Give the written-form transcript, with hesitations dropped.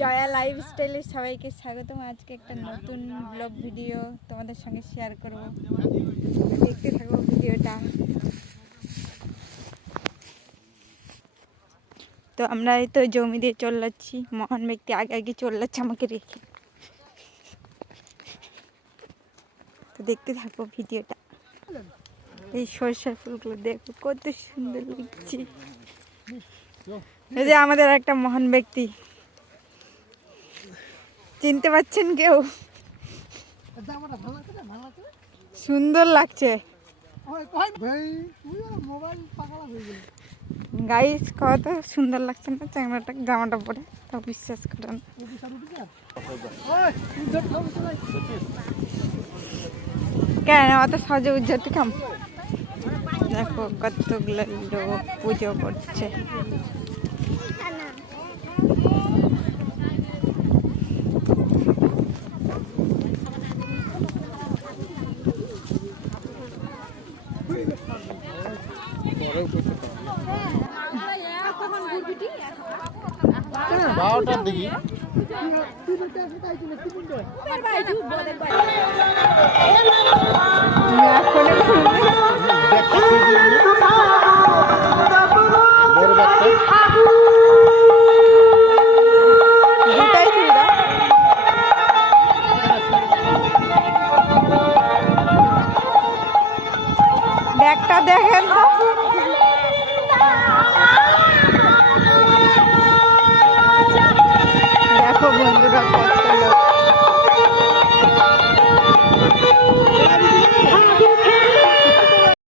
জয়া লাইফস্টাইলের সবাইকে স্বাগতম। আজকে একটা নতুন ব্লগ ভিডিও তোমাদের সঙ্গে শেয়ার করব, দেখতে থাকবো ভিডিওটা। তো আমরা এই তো জমি দিয়ে চলে যাচ্ছি, মহান ব্যক্তি আগে আগে চলে যাচ্ছে আমাকে রেখে। তো দেখতে থাকবো ভিডিওটা। এই সরষের ফুলগুলো দেখো কত সুন্দর লাগছে। এই যে আমাদের একটা মহান ব্যক্তি, চিনতে পারছেন কেউ? সুন্দর লাগছে গাইস, কত সুন্দর লাগছে না চ্যাংড়াটা জামাটা পরে, তা বিশ্বাস করেন। কেন অত সহজে উজ্জ্বল কাম? দেখো কতগুলো লোক পুজো করছে। বারোটার দিকে